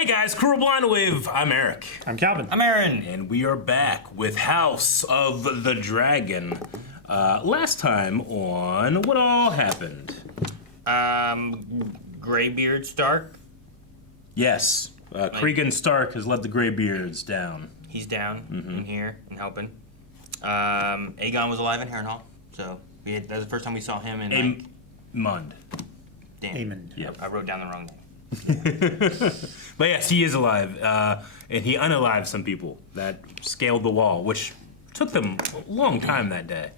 Hey guys, Cruel Blind Wave. I'm Eric. I'm Calvin. I'm Aaron. And we are back with House of the Dragon. Last time on What All Happened? Greybeard Stark. Yes, Cregan Stark has let the Greybeards down. He's down in here and helping. Aegon was alive in Harrenhal, so that was the first time we saw him in Mund. Damn. Aemond. Yep. I wrote down the wrong name. But yes, he is alive, and he unalived some people that scaled the wall, which took them a long time that day.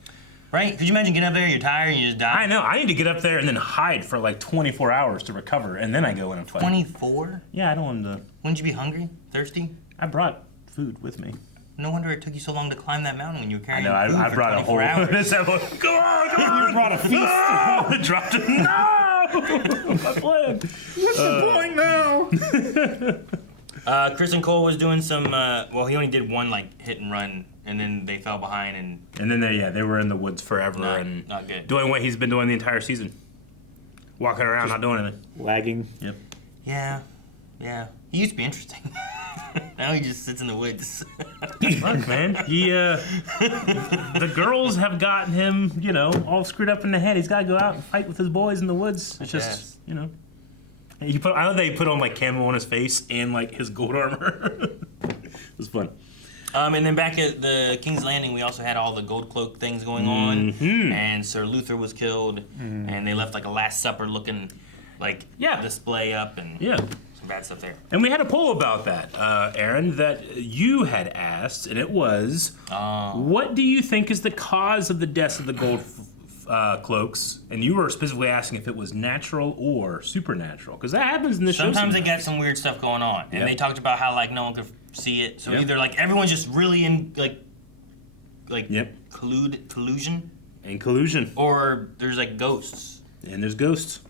Right? Could you imagine getting up there, you're tired, and you just die? I know. I need to get up there and then hide for like 24 hours to recover, and then I go in and fight. 24? Yeah, I don't want to. Wouldn't you be hungry? Thirsty? I brought food with me. No wonder it took you so long to climb that mountain when you were carrying food I for brought a 24 whole. hours. Come on! You brought a feast. No! Dropped it. No! My plan. What's the point now? Criston Cole was doing some, well, he only did one, hit and run, and then they fell behind, and then they were in the woods forever not good. Doing what he's been doing the entire season. Walking around, not doing anything. Lagging. Yep. Yeah. He used to be interesting. Now he just sits in the woods. Look, man, the girls have gotten him, all screwed up in the head. He's got to go out and fight with his boys in the woods. It's just, I know they put on camo on his face and his gold armor. It was fun. And then back at the King's Landing, we also had all the gold cloak things going on, and Sir Luther was killed, and they left a Last Supper looking display up, and some bad stuff there. And we had a poll about that, Aaron, that you had asked, and it was, what do you think is the cause of the deaths of the gold cloaks? And you were specifically asking if it was natural or supernatural, because that happens in the show. Sometimes they got some weird stuff going on, and they talked about how no one could see it. So either everyone's just really in collusion, and collusion, or there's ghosts. And there's ghosts.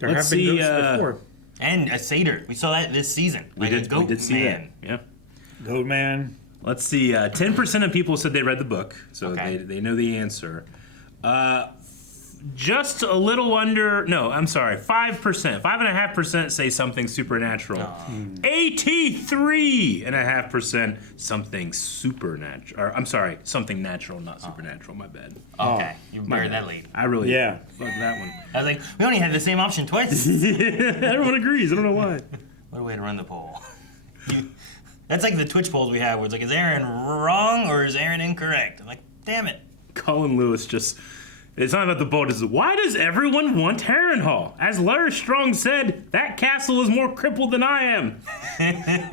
There have been ghosts before. And a satyr. We saw that this season. We did see that. Yeah. Goat man. Let's see. 10% of people said they read the book, so Okay. they know the answer. Just a little under. No, I'm sorry. 5%. 5.5% say something supernatural. 83.5% something supernatural. Or, I'm sorry, something natural, not supernatural. My bad. Okay, you buried that late. I really fucked that one. I was we only had the same option twice. Everyone agrees. I don't know why. What a way to run the poll. That's like the Twitch polls we have, where it's is Aaron wrong or is Aaron incorrect? I'm damn it. Colin Lewis just. It's not about the boat. It's why does everyone want Harrenhal? As Larry Strong said, that castle is more crippled than I am.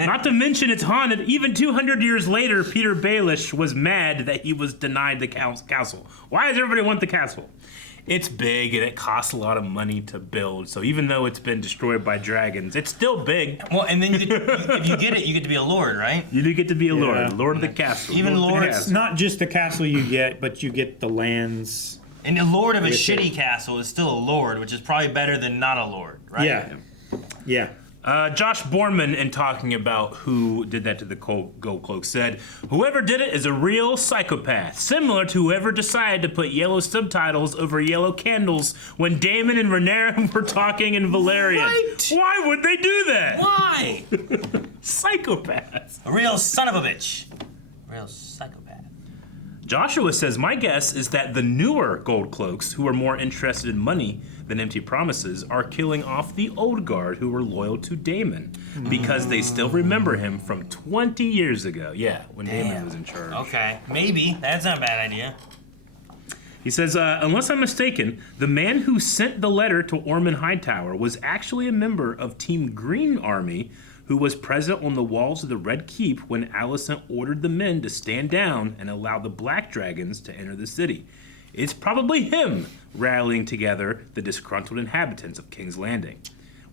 Not to mention it's haunted. Even 200 years later, Peter Baelish was mad that he was denied the castle. Why does everybody want the castle? It's big and it costs a lot of money to build. So even though it's been destroyed by dragons, it's still big. Well, and then if you get it, you get to be a lord, right? You do get to be a lord of the castle. Even lords. It's not just the castle you get, but you get the lands. And the lord of a shitty castle is still a lord, which is probably better than not a lord, right? Yeah. Josh Borman, in talking about who did that to the gold cloak, said, "Whoever did it is a real psychopath, similar to whoever decided to put yellow subtitles over yellow candles when Daemon and Rhaenyra were talking in Valyrian. Right. Why would they do that? Why? Psychopaths. A real son of a bitch. Real psychopath." Joshua says, "My guess is that the newer gold cloaks, who are more interested in money than empty promises, are killing off the old guard who were loyal to Daemon because they still remember him from 20 years ago." Yeah, when Daemon was in charge. Okay, maybe. That's not a bad idea. He says, unless I'm mistaken, the man who sent the letter to Ormund Hightower was actually a member of Team Green Army who was present on the walls of the Red Keep when Alicent ordered the men to stand down and allow the Black Dragons to enter the city. It's probably him rallying together the disgruntled inhabitants of King's Landing,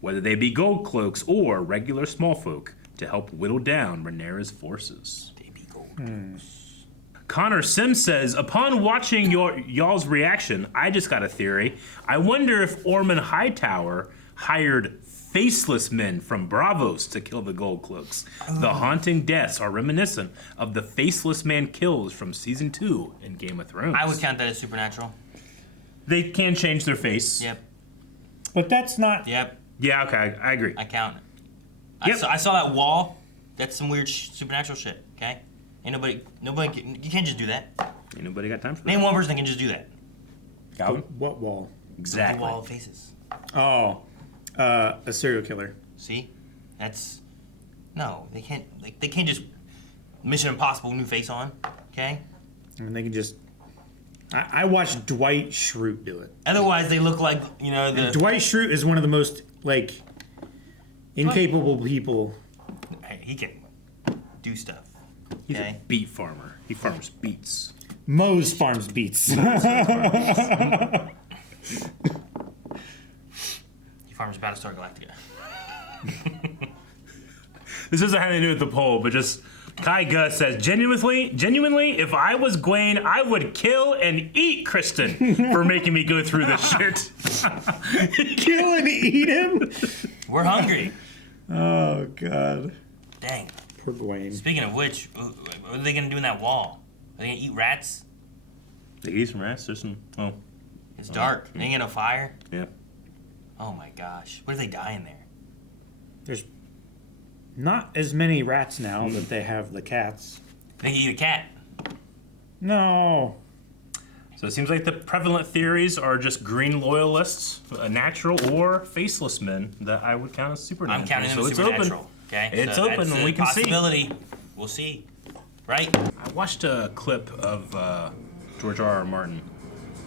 whether they be gold cloaks or regular small folk, to help whittle down Rhaenyra's forces. They be gold cloaks. Connor Sims says, upon watching y'all's reaction, I just got a theory. I wonder if Ormund Hightower hired Faceless Men from Bravos to kill the gold cloaks. The haunting deaths are reminiscent of the Faceless Man kills from season 2 in Game of Thrones. I would count that as supernatural. They can change their face. Yep. But that's not... Yep. Yeah, okay, I agree. I count it. Yep. I saw that wall. That's some weird supernatural shit. Okay, ain't nobody. You can't just do that. Ain't nobody got time for that. Name one person that can just do that. Calvin? What wall? Exactly. The wall of faces. Oh, a serial killer. See, that's no. They can't. They can't just Mission Impossible new face on. Okay. I mean, they can just. I watched Dwight Schrute do it. Otherwise, they look like the. Dwight Schrute is one of the most incapable people. Hey, he can do stuff. He's Okay. a beet farmer. He farms beets. Moe's farms beets. He farms Battlestar Galactica. This doesn't have anything to do with the poll, but just Kai Gus says, genuinely, if I was Gwayne, I would kill and eat Criston for making me go through this shit. Kill and eat him? We're hungry. Oh, God. Dang. Poor Gwayne. Speaking of which, what are they gonna do in that wall? Are they gonna eat rats? They eat some rats. There's some. Oh, It's dark. They ain't got no fire. yeah. Oh my gosh. What if they die in there? There's not as many rats now that they have the cats. They can eat a cat. No. So it seems like the prevalent theories are just green loyalists, natural or faceless men that I would count as supernatural. I'm counting them so as it's supernatural. open. Okay. It's so open that's and a we can see. possibility. We'll see. Right? I watched a clip of George R.R. Martin,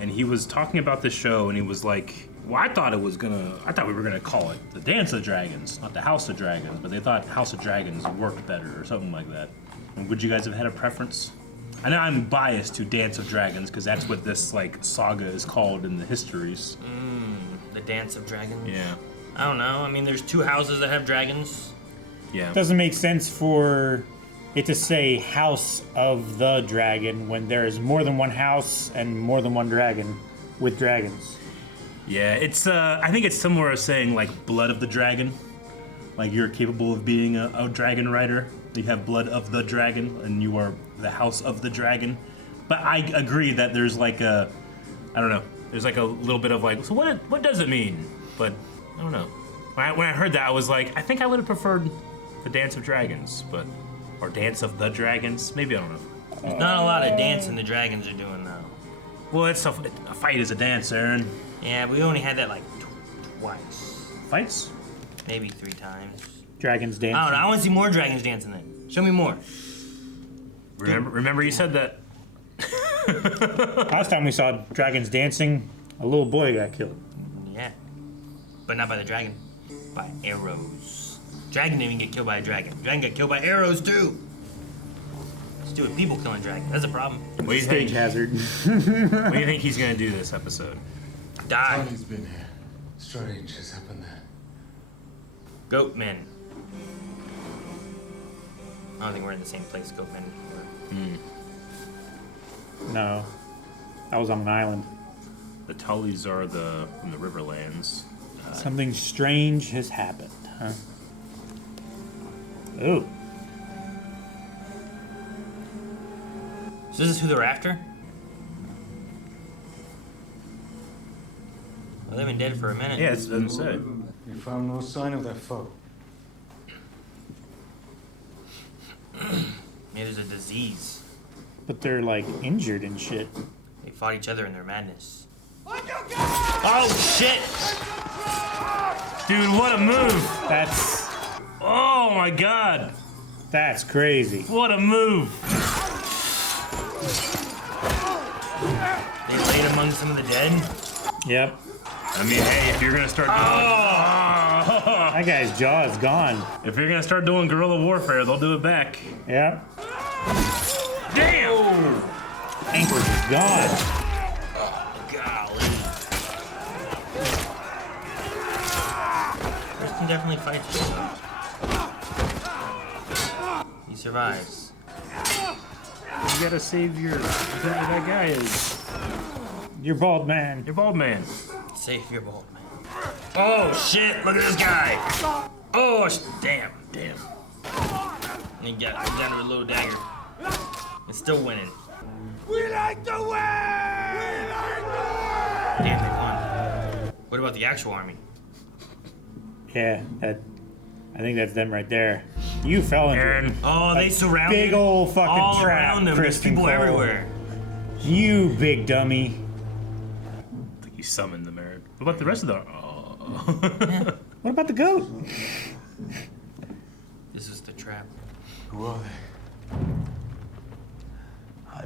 and he was talking about this show, and he was like, well, I thought we were gonna call it the Dance of Dragons, not the House of Dragons, but they thought House of Dragons worked better or something like that. And would you guys have had a preference? I know I'm biased to Dance of Dragons because that's what this saga is called in the histories. The Dance of Dragons. Yeah. I don't know. I mean, there's 2 houses that have dragons. Yeah. Doesn't make sense for it to say House of the Dragon when there is more than one house and more than one dragon with dragons. Yeah, it's I think it's similar to saying Blood of the Dragon. Like you're capable of being a dragon rider. You have blood of the dragon and you are the house of the dragon. But I agree that there's I don't know. There's a little bit of so what does it mean? But I don't know. When I heard that I was like, I think I would have preferred the Dance of Dragons, or Dance of the Dragons. Maybe I don't know. There's not a lot of dancing the dragons are doing though. Well, a fight is a dance, Aaron. Yeah, we only had that twice, Fights? maybe 3 times. Dragons dancing. I don't know. I want to see more dragons dancing then. Show me more. Remember you said that. Last time we saw dragons dancing, a little boy got killed. Yeah, but not by the dragon. By arrows. Dragon didn't even get killed by a dragon. Dragon got killed by arrows too. Stupid people killing dragons. That's a problem. What do you Stage think? hazard. What do you think he's gonna do this episode? Die. Tony's been here. Strange has happened there. Goat men. I don't think we're in the same place, goat men. No. That was on an island. The Tullys are from the Riverlands. Something strange has happened, huh? Ooh. So this is who they're after? Well, they've been dead for a minute. Yeah, it doesn't say. You found no sign of their foe. Maybe there's a disease. But they're injured and shit. They fought each other in their madness. Oh shit! Dude, what a move! That's Oh my god! crazy. What a move! They laid among some of the dead. Yep. I mean, hey, if you're gonna start doing, That guy's jaw is gone. if you're gonna start doing guerrilla warfare, they'll do it back. Yep. Damn! Anchorage is gone. Golly. Criston definitely fights himself. He survives. You gotta save that guy is You're bald man. your bald man. Save your bolt, man. Oh shit! Look at this guy. Oh damn. And he got him with a little dagger. It's still winning. We like to win! Damn, they won. What about the actual army? Yeah, that I think that's them right there. You fell into Oh, they surrounded big old fucking all trap, around them. There's Criston people Cole. everywhere. You big dummy. I think you summoned the merit. What about the rest of the... What about the goat? This is the trap. Who are they?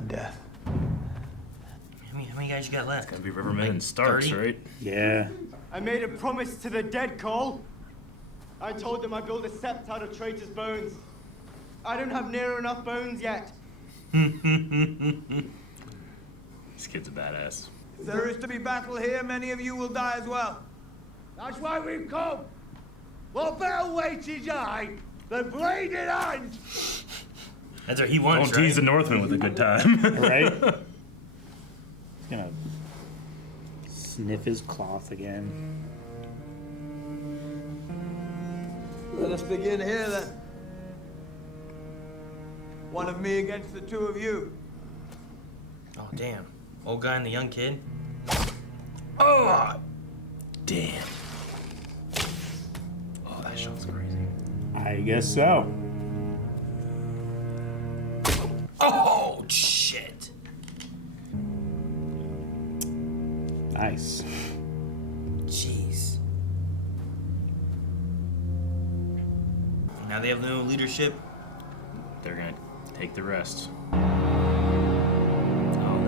Death. How many guys you got left? Gotta be Rivermen and Starks, 30? right? Yeah. I made a promise to the dead, Cole. I told them I'd build a sept out of traitors' bones. I don't have near enough bones yet. This kid's a badass. If there is to be battle here, many of you will die as well. That's why we've come. What better way to die than bleeding hand? That's what he wants, Don't tease the right? Northman with a good time. Right? He's gonna sniff his cloth again. Let us begin here then. One of me against the two of you. Oh, damn. Old guy and the young kid. Oh! Damn. Oh, that shot's crazy. I guess so. Oh, shit. Nice. Jeez. Now they have no leadership. They're gonna take the rest. Oh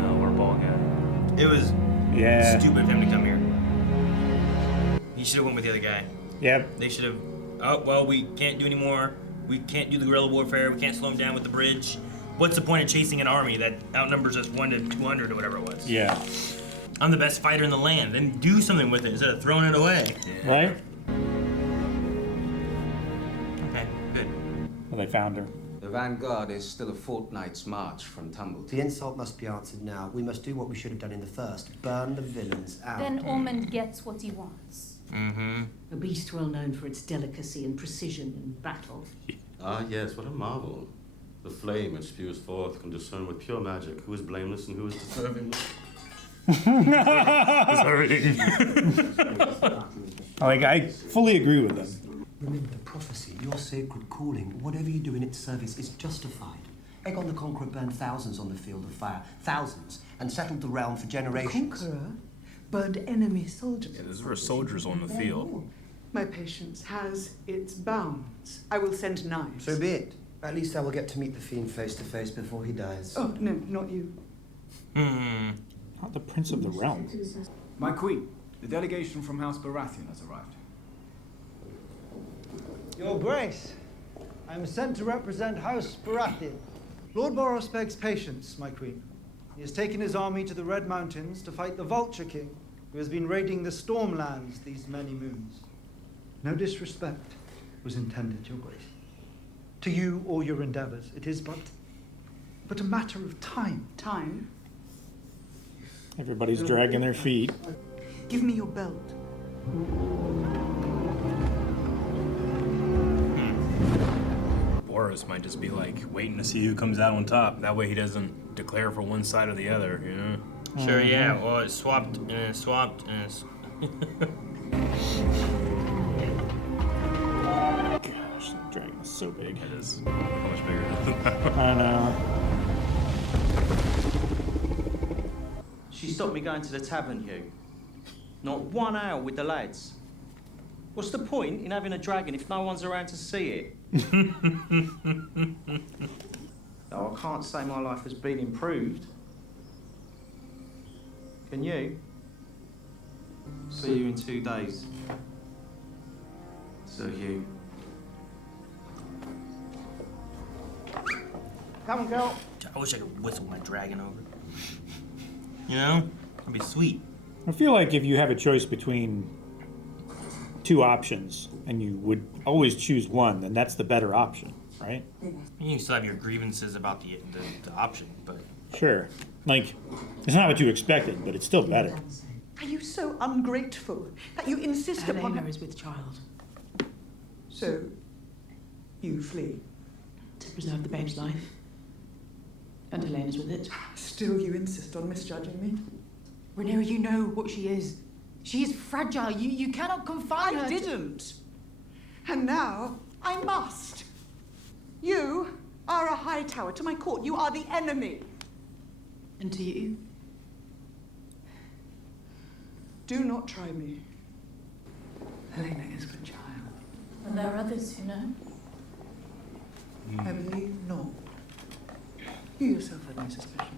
no, we're ball guy. It was Yeah. stupid of him to come here. He should have went with the other guy. Yep. They should have. Oh well, we can't do anymore. We can't do the guerrilla warfare. We can't slow him down with the bridge. What's the point of chasing an army that outnumbers us 1 to 200 or whatever it was? Yeah. I'm the best fighter in the land. Then do something with it instead of throwing it away. Right? Okay, good. Well, they found her. The vanguard is still a fortnight's march from Tumbleton. The insult must be answered now. We must do what we should have done in the first. Burn the villains out. Then Ormund gets what he wants. Mm-hmm. A beast well known for its delicacy and precision in battle. Ah, yes, what a marvel. The flame it spews forth can discern with pure magic who is blameless and who is deserving. Like, I fully agree with them. Remember the prophecy, your sacred calling, whatever you do in its service is justified. Aegon the Conqueror burned thousands on the field of fire, thousands, and settled the realm for generations. Conqueror burned enemy soldiers. Yeah, those were soldiers on the field. My patience has its bounds. I will send knives. So be it. At least I will get to meet the fiend face to face before he dies. Oh, no, not you. Not the Prince of the Realm. My queen, the delegation from House Baratheon has arrived. Your Grace, I am sent to represent House Baratheon. Lord Boros begs patience, my queen. He has taken his army to the Red Mountains to fight the Vulture King, who has been raiding the Stormlands these many moons. No disrespect was intended, Your Grace. To you or your endeavors, it is but a matter of time. Time? Everybody's dragging their feet. Give me your belt. Boros might just be like waiting to see who comes out on top. That way he doesn't declare for one side or the other, you know? Sure, yeah. Well, it swapped and it swapped and it's... Gosh, that dragon is so big. It is. How much bigger is it? I know. She stopped me going to the tavern, Hugh. Not 1 hour with the lads. What's the point in having a dragon if no one's around to see it? No, I can't say my life has been improved. Can you? See you in 2 days. Sir Hugh. Come on, girl. I wish I could whistle my dragon over. You know? That'd be sweet. I feel like if you have a choice between 2 options and you would always choose one, then that's the better option, right? You can still have your grievances about the option, but... Sure. Like, it's not what you expected, but it's still better. Are you so ungrateful that you insist upon Helena is with child. So, you flee. To preserve the babe's life. And Helena's with it. Still you insist on misjudging me? Rhaenyra, you know what she is. She is fragile. You cannot confine her. I didn't. And now, I must. You are a high tower. To my court, you are the enemy. And to you? Do not try me. Helena is but child. Are there others who know? I believe not. You yourself had no suspicion.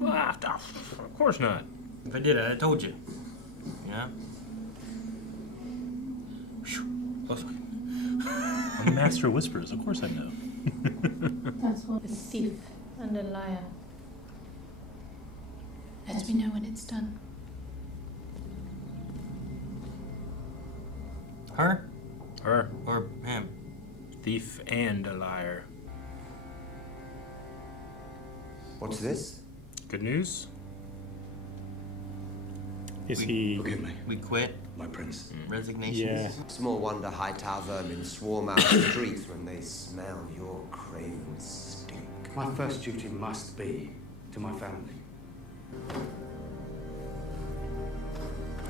Of course not. If I did, I told you. Yeah. I'm a master of whispers. Of course I know. That's what a thief and a liar. Let me know when it's done. Her? Her. Or him? Thief and a liar. What's this? Good news? Forgive me. We quit. My prince. Resignations. Yeah. Small wonder Hightower vermin swarm out the streets when they smell your craven stink. My first duty must be to my family.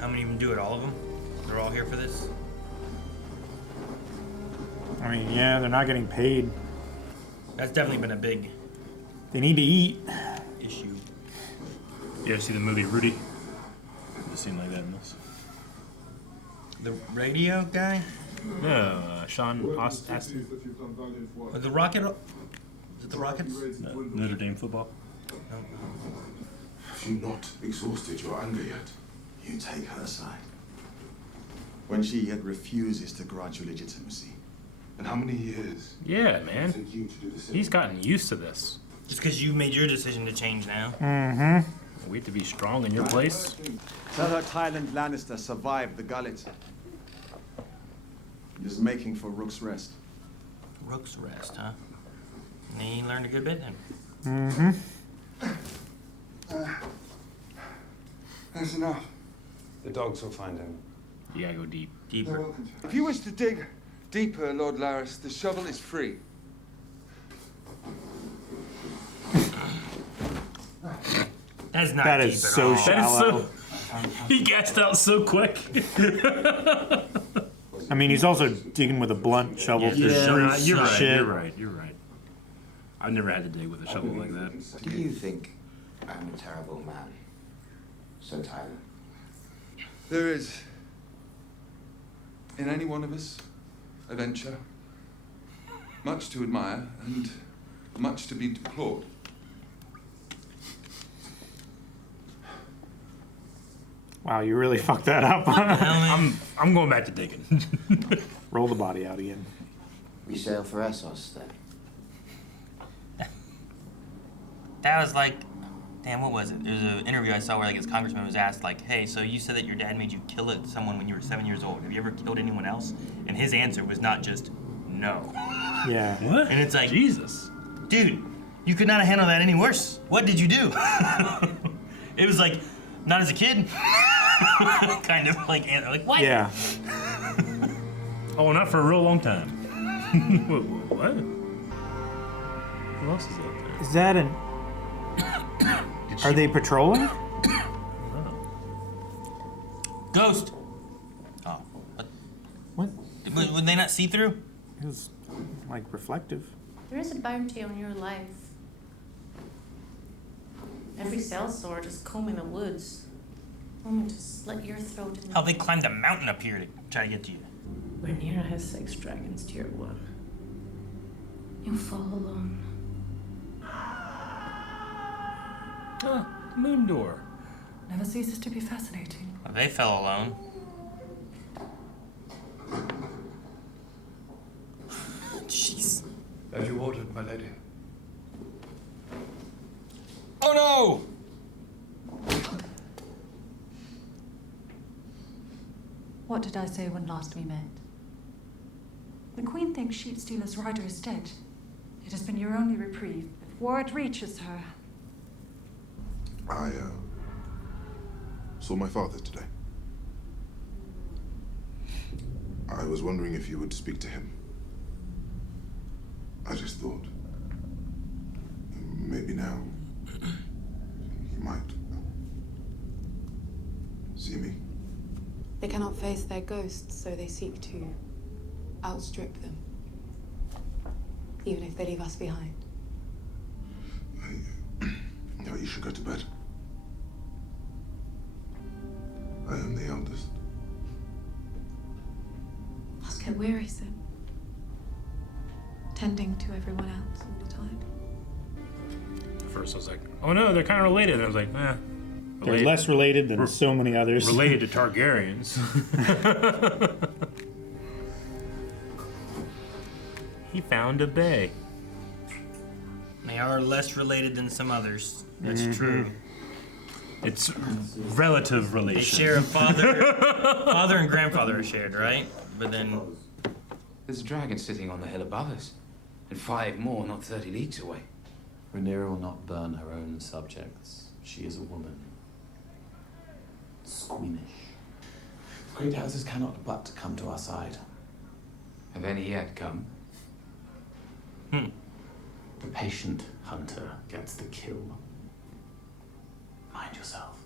How many of them do it? All of them? They're all here for this? I mean, yeah, they're not getting paid. That's definitely been a big They need to eat. issue. You ever see the movie Rudy? There's a scene like that in this. The radio guy? No, Sean Astin. Or the Rocket? Is it the Rockets? No, Notre Dame football. No. Have you not exhausted your anger yet? You take her side. When she yet refuses to grudge your legitimacy. And how many years? Yeah, man. He's gotten used to this. Just because you made your decision to change now. Mm-hmm. We have to be strong in your place. Tell her Tywin Lannister survived the gullet. Is making for Rook's Rest. Rook's Rest, huh? He learned a good bit then. Mm-hmm. That's enough. The dogs will find him. You gotta go deep. Deeper. If you wish to dig deeper, Lord Laris, the shovel is free. That's not That deep is at so all. shallow. He gassed out so quick. I mean, he's also digging with a blunt shovel. You're right. Shit. You're right. You're right. I've never had to dig with a shovel like that. Do you think I'm a terrible man, Sir Tyler? There is, in any one of us, a venture, much to admire and much to be deplored. Wow, you really fucked that up. I'm going back to digging. Roll the body out again. We sail for Essos then. That was like, damn, what was it? There was an interview I saw where like his congressman was asked like, hey, so you said that your dad made you kill someone when you were 7 years old. Have you ever killed anyone else? And his answer was not just no. Yeah. What? And it's like, Jesus. Dude, you could not have handled that any worse. What did you do? It was like, not as a kid. Kind of like what? Yeah. Oh, not for a real long time. What? Who else is out there? Is that an... Are they patrolling? Ghost. Oh, What? Would they not see through? It was, like, reflective. There is a bounty on your life. Every sellsword is combing the woods. Only to slit your throat in the... How they climbed a mountain up here to try to get to you. Rhaenyra has 6 dragons, tier 1. You'll fall alone. Ah, moon door. Never ceases to be fascinating. Well, they fell alone. Jeez. As you ordered, my lady. Oh no! What did I say when last we met? The Queen thinks Sheepstealer's rider is dead. It has been your only reprieve. If word reaches her... I saw my father today. I was wondering if you would speak to him. I just thought maybe now he might see me. They cannot face their ghosts, so they seek to outstrip them. even if they leave us behind. No, you should go to bed. I am the eldest. Must get wearisome. Tending to everyone else all the time. At first I was like, oh no, they're kind of related. I was like, They're less related than so many others. Related to Targaryens. He found a bay. They are less related than some others. That's true. It's relative relation. They share a father and grandfather are shared, right? But then There's a dragon sitting on the hill above us, and 5 more not 30 leagues away. Rhaenyra will not burn her own subjects. She is a woman. Squeamish. Great houses cannot but come to our side. Have any yet come? The patient hunter gets the kill. Mind yourself.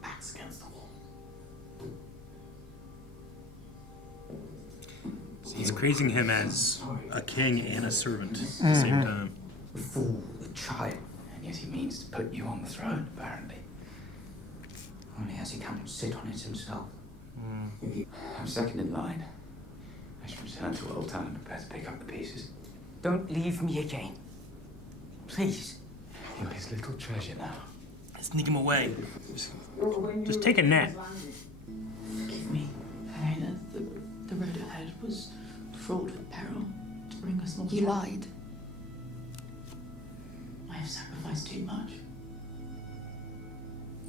Backs against the wall. He's praising him as a king and a servant at the same time. Fool, a child. And yet he means to put you on the throne, apparently. Only has he come to sit on it himself. I'm second in line. I should return to Old Town and prepare to pick up the pieces. Don't leave me again. Please. You're his little treasure now. sneak him away. Just take a nap. Forgive me, Hannah. The road ahead was fraught with peril to bring us more. You lied. I have sacrificed too much.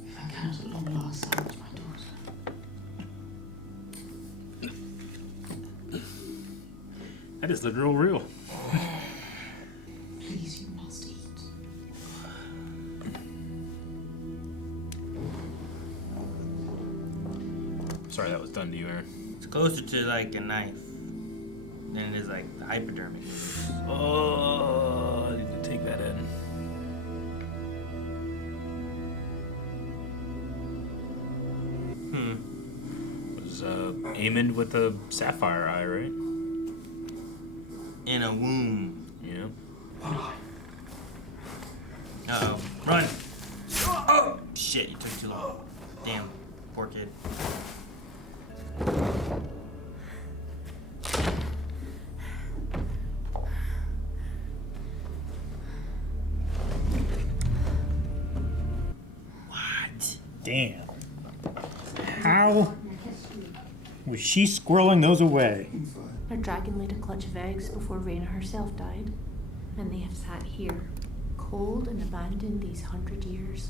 If I cannot at long last salvage my daughter. That is the real. Please, you must eat. Sorry that was done to you, Aaron. It's closer to like a knife than it is like the hypodermic. Oh, I need to take that in. It was Aemond with a sapphire eye, right? In a womb. Yeah. Uh-oh. Run! Oh! Shit, you took too long. Damn. Poor kid. What? Damn. How was she squirreling those away? A dragon laid a clutch of eggs before Rhaena herself died, and they have sat here, cold and abandoned these 100 years.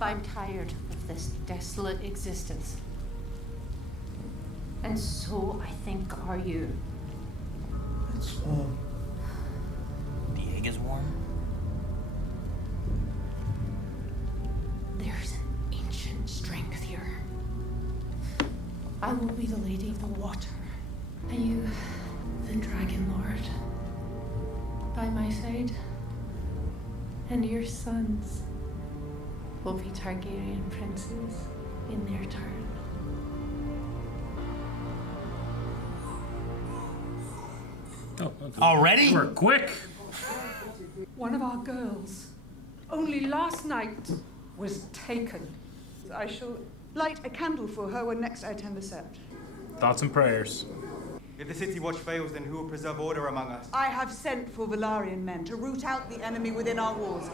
I'm tired of this desolate existence. And so, I think, are you. It's warm. The egg is warm? There's an ancient strength here. I will be the Lady of the Water, and you, the Dragon Lord, by my side. And your sons will be Targaryen princes in their turn. Oh, already? We're quick. One of our girls, only last night, was taken. I shall light a candle for her when next I attend the sept. Thoughts and prayers. If the city watch fails, then who will preserve order among us? I have sent for Velaryon men to root out the enemy within our walls.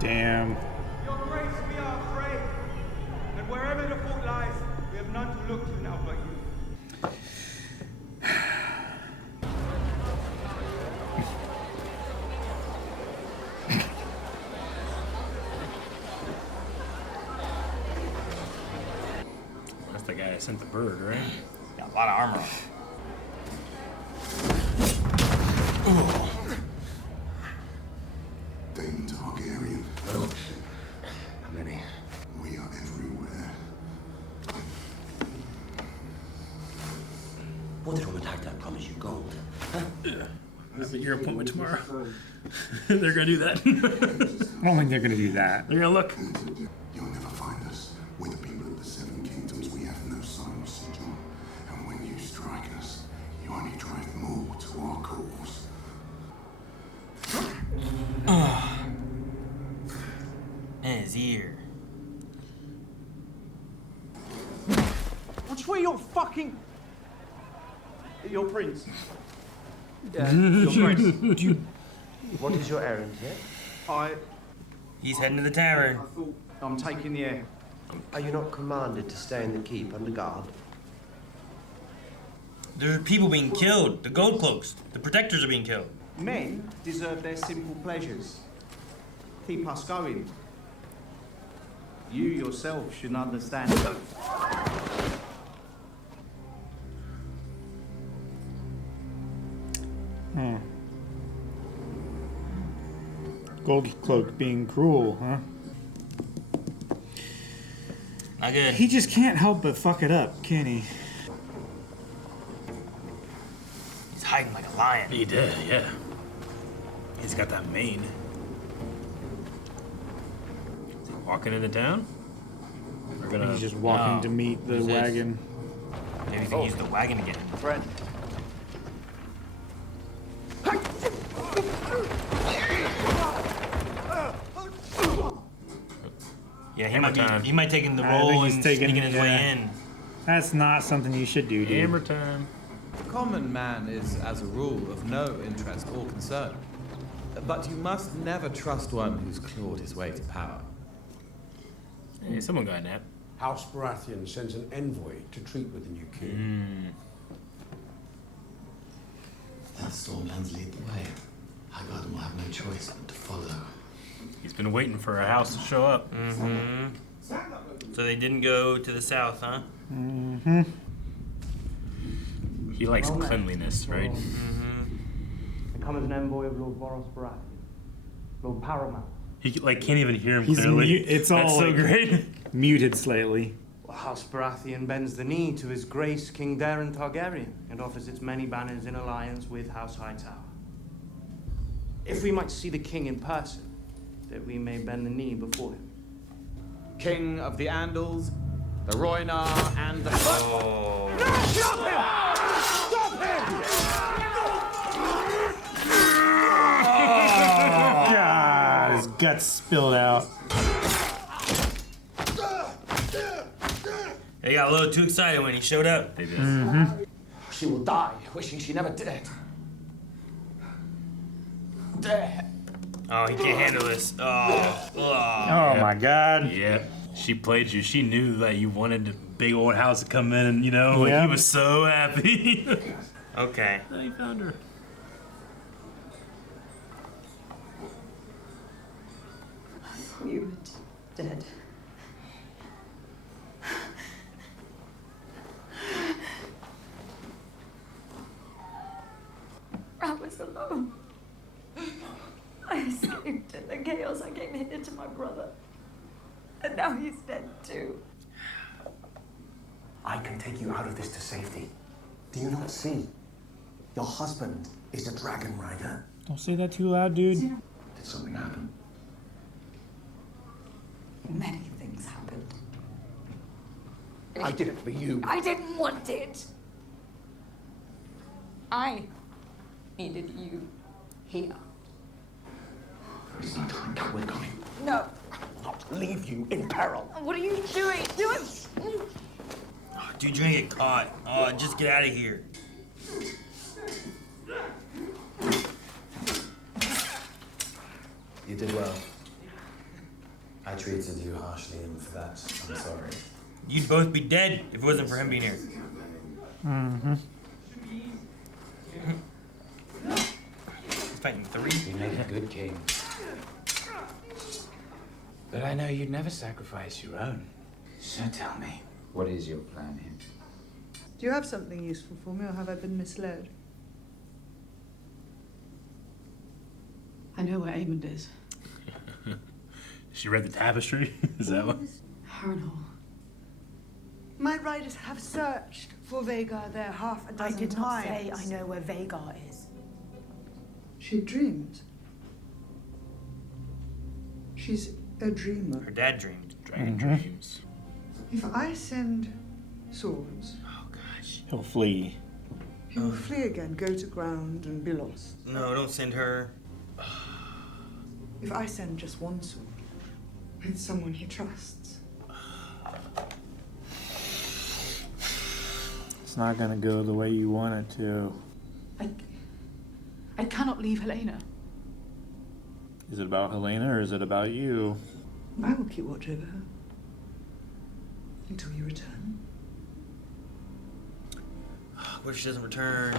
Damn. Your grace, we are afraid. And wherever the fault lies, we have none to look to now but you. That's the guy that sent the bird, right? Got a lot of armor on. Daemon Targaryen. How many? We are everywhere. What did Ormund Hagdad promise you? Gold? Yeah. Have your appointment tomorrow. They're gonna do that. I don't think they're gonna do that. They're gonna look. You'll never find us. We're the people of the Seven Kingdoms. We have no sign of Sir John. And when you his ear. What's where your fucking... Your prince. Your grace. What is your errand here? He's heading to the tavern. I thought I'm taking the air. Are you not commanded to stay in the keep under guard? There are people being killed. The gold cloaks. The protectors are being killed. Men deserve their simple pleasures. Keep us going. You yourself should understand. Gold cloak being cruel, huh? Not good. He just can't help but fuck it up, can he? He's hiding like a lion. He did, yeah. He's got that mane. Is he walking into town? We're gonna. He's just walking to meet the wagon. Maybe he can use the wagon again. Friend. Yeah, he might take in the role and sneaking his way in. That's not something you should do, dude. Hammer time. The common man is, as a rule, of no interest or concern. But you must never trust one who's clawed his way to power. Hey, someone got a nap. House Baratheon sends an envoy to treat with the new king. Let Stormlands lead the way. Highgarden will have no choice but to follow. He's been waiting for a house to show up. So they didn't go to the south, huh? He likes cleanliness, right? I come as an envoy of Lord Boros Baratheon, Lord Paramount. He can't even hear him He's clearly. it's all That's so like, great. Muted slightly. House Baratheon bends the knee to His Grace King Daeron Targaryen and offers its many banners in alliance with House Hightower. If we might see the king in person, that we may bend the knee before him. King of the Andals, the Rhoynar, and the... Oh. Stop him! Stop him! God, his guts spilled out. They got a little too excited when he showed up. They did. She will die, wishing she never did. Dare. Oh, he can't handle this. Oh, Oh my God. Yeah, she played you. She knew that you wanted the big old house to come in, and like he was so happy. Okay. He found her. You were dead. I was alone. I escaped in the chaos. I came here to my brother. And now he's dead too. I can take you out of this to safety. Do you not see? Your husband is a dragon rider. Don't say that too loud, dude. Did something happen? Many things happened. I did it for you. I didn't want it. I needed you here. It's no time. Come, we're coming. No. Not leave you in peril. What are you doing? Oh, dude, you're gonna get caught. Oh, just get out of here. You did well. I treated you harshly, and for that, I'm sorry. You'd both be dead if it wasn't for him being here. He's fighting 3. You make a good king. But I know you'd never sacrifice your own. So tell me, what is your plan here? Do you have something useful for me, or have I been misled? I know where Aemond is. She read the tapestry. Is that what? Harrenhal. My riders have searched for Vhagar there half a dozen I did not times. say I know where Vhagar is. She dreams. She's a dreamer. Her dad dreamed. Dragon dreams. If I send swords, He'll flee. he will flee again, go to ground, and be lost. No, don't send her. If I send just one sword, with someone he trusts. It's not gonna go the way you want it to. I cannot leave Helena. Is it about Helena or is it about you? I will keep watch over her until you return. What if she doesn't return?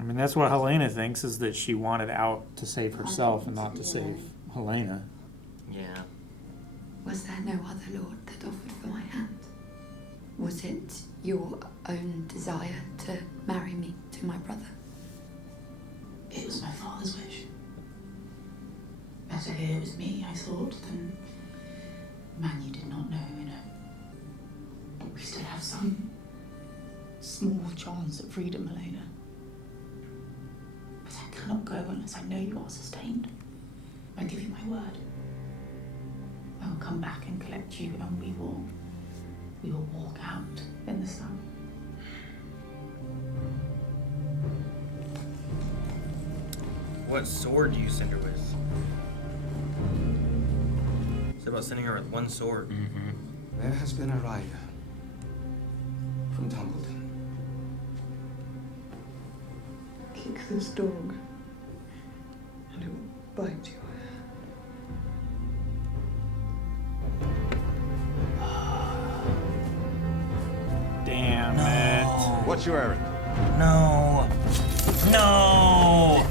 I mean, that's what Helena thinks, is that she wanted out to save herself and not to save Helena. Yeah. Was there no other lord that offered for my hand? Was it your own desire to marry me to my brother? It was my father's wish. Better here with me, I thought, than a man you did not know, We still have some small chance at freedom, Helena. But I cannot go unless I know you are sustained. I give you my word. I will come back and collect you, and we will walk out in the sun. What sword do you send her with? It's about sending her with one sword. There has been a rider from Tumbleton. Kick this dog, and it will bite you. Damn it. What's your errand? No. No!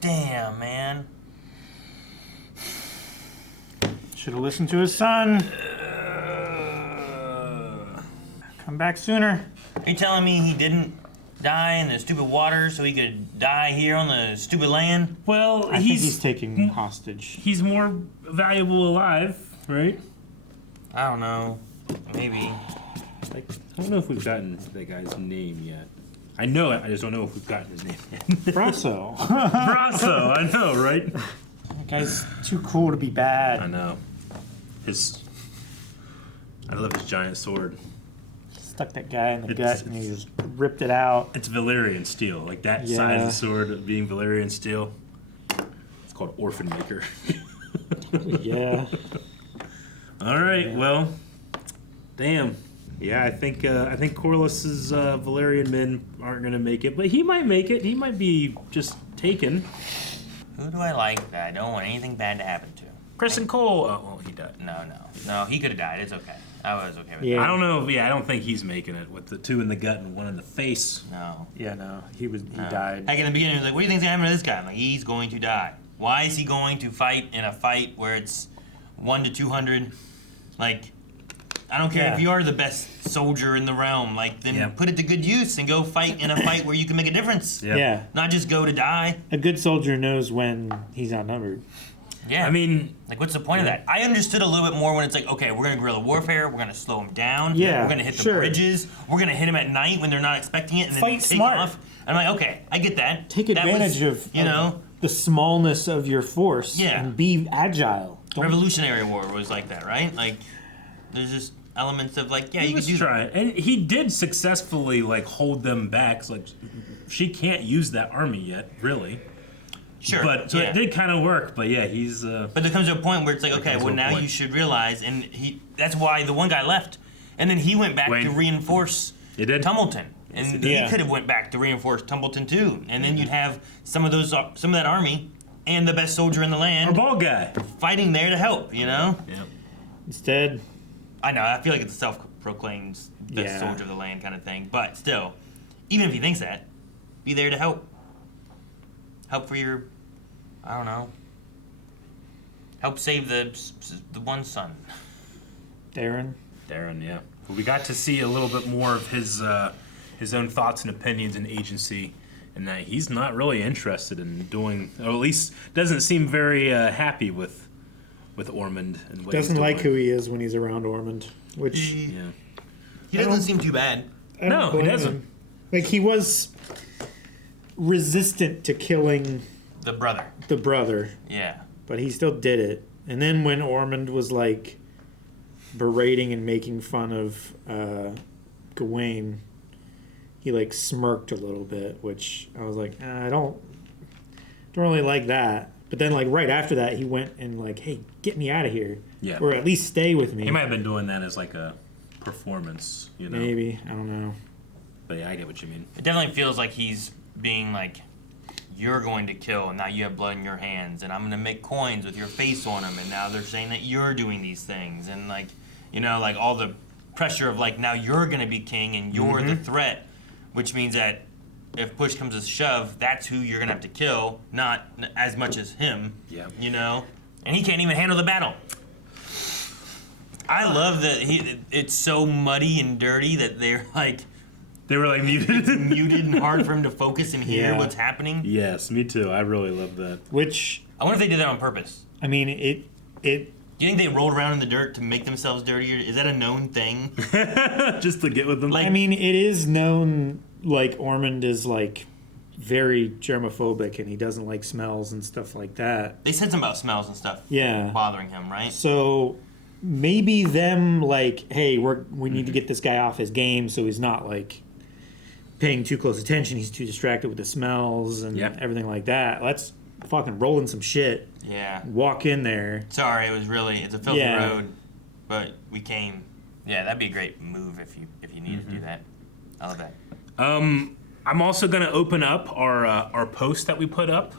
Damn, man. Should have listened to his son. Come back sooner. Are you telling me he didn't die in the stupid water so he could die here on the stupid land? Well, I think he's taking hostage. He's more valuable alive, right? I don't know. Maybe. Like, I don't know if we've gotten that guy's name yet. I know it, I just don't know if we've gotten his name yet. Brasso. Brasso, I know, right? That guy's too cool to be bad. I know. I love his giant sword. Stuck that guy in the gut and he just ripped it out. It's Valyrian steel, like that size of sword being Valyrian steel. It's called Orphan Maker. Yeah. All right. Well, damn. Yeah, I think Corlys's Valyrian men aren't gonna make it, but he might make it. He might be just taken. Who do I like that I don't want anything bad to happen to? Criston Cole. Oh, well, he died. No, he could have died. It's okay. I was okay with Yeah. that. I don't know. Yeah, I don't think he's making it with the 2 in the gut and 1 in the face. No. Yeah, no. He died. Heck, in the beginning, he was like, what do you think's gonna happen to this guy? I'm like, he's going to die. Why is he going to fight in a fight where it's 1 to 200? Like, I don't care if you are the best soldier in the realm. Like, then put it to good use and go fight in a fight where you can make a difference. Yeah. Not just go to die. A good soldier knows when he's outnumbered. Yeah. I mean, like, what's the point of that? I understood a little bit more when it's like, okay, we're gonna guerrilla warfare, we're gonna slow him down, Yeah, we're gonna hit the sure. bridges, we're gonna hit him at night when they're not expecting it, and then Fight take smart. off. I'm like, okay, I get that. Take That advantage was, of you know, the smallness of your force and be agile. Revolutionary War was like that, right? Like, there's just elements of like, yeah, you could do try that. it. And he did successfully like hold them back. So, like, she can't use that army yet, really. Sure. But so it did kind of work. But yeah, he's. But there comes to a point where it's like, okay, well now you should realize, and that's why the one guy left, and then he went back to reinforce Tumbleton, and he could have went back to reinforce Tumbleton too, and then you'd have some of that army and the best soldier in the land, our ball guy, fighting there to help. You know. Yeah. Instead, I know. I feel like it's a self-proclaimed best soldier of the land kind of thing, but still, even if he thinks that, be there to help. Help for your, I don't know. Help save the one son. Daeron, yeah. But we got to see a little bit more of his own thoughts and opinions and agency, and that he's not really interested in doing, or at least doesn't seem very happy with Ormund and what doesn't he's like doing. who he is when he's around Ormund, which He doesn't seem too bad. I don't blame him. Like, he was resistant to killing the brother. Yeah. But he still did it. And then when Ormund was like berating and making fun of Gwayne, he like smirked a little bit, which I was like, I don't really like that. But then like right after that, he went and like, hey, get me out of here. Yeah. Or at least stay with me. He might have been doing that as like a performance, you know. Maybe, I don't know. But yeah, I get what you mean. It definitely feels like he's being like, you're going to kill, and now you have blood in your hands, and I'm going to make coins with your face on them, and now they're saying that you're doing these things, and like, you know, like all the pressure of like, now you're going to be king, and you're the threat, which means that if push comes to shove, that's who you're going to have to kill, not as much as him, you know? And he can't even handle the battle. I love that it's so muddy and dirty that they're like... They were like muted. It's muted and hard for him to focus and hear what's happening. Yes, me too. I really love that. Which... I wonder if they did that on purpose. I mean, it... Do you think they rolled around in the dirt to make themselves dirtier? Is that a known thing? Just to get with them? Like, I mean, it is known, like, Ormund is, like, very germophobic and he doesn't like smells and stuff like that. They said something about smells and stuff bothering him, right? So maybe them, like, hey, we need to get this guy off his game so he's not, like, paying too close attention. He's too distracted with the smells and everything like that. Let's fucking roll in some shit. Yeah. Walk in there. Sorry, it's a filthy road, but we came. Yeah, that'd be a great move if you needed to do that. I love that. I'm also going to open up our post that we put up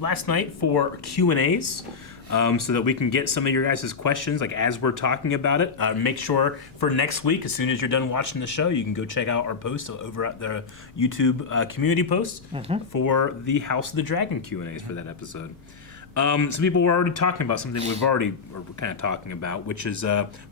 last night for Q&As. So that we can get some of your guys' questions, like as we're talking about it. Make sure for next week, as soon as you're done watching the show, you can go check out our post over at the YouTube community post for the House of the Dragon Q&As for that episode. Some people were already talking about something we're kind of talking about, which is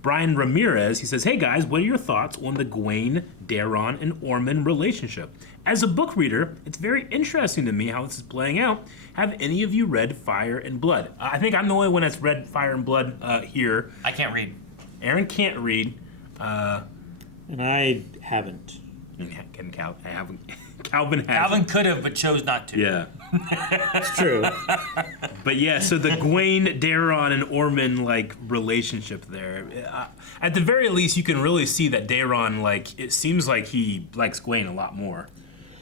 Brian Ramirez. He says, hey guys, what are your thoughts on the Gwayne, Daeron, and Ormund relationship? As a book reader, it's very interesting to me how this is playing out. Have any of you read Fire and Blood? I think I'm the only one that's read Fire and Blood here. I can't read. Aaron can't read. And I haven't. And I haven't. Calvin has. Calvin could have, but chose not to. Yeah. It's true. But yeah, so the Gwayne, Daeron, and Ormund like relationship there. At the very least, you can really see that Daeron, like, it seems like he likes Gwayne a lot more,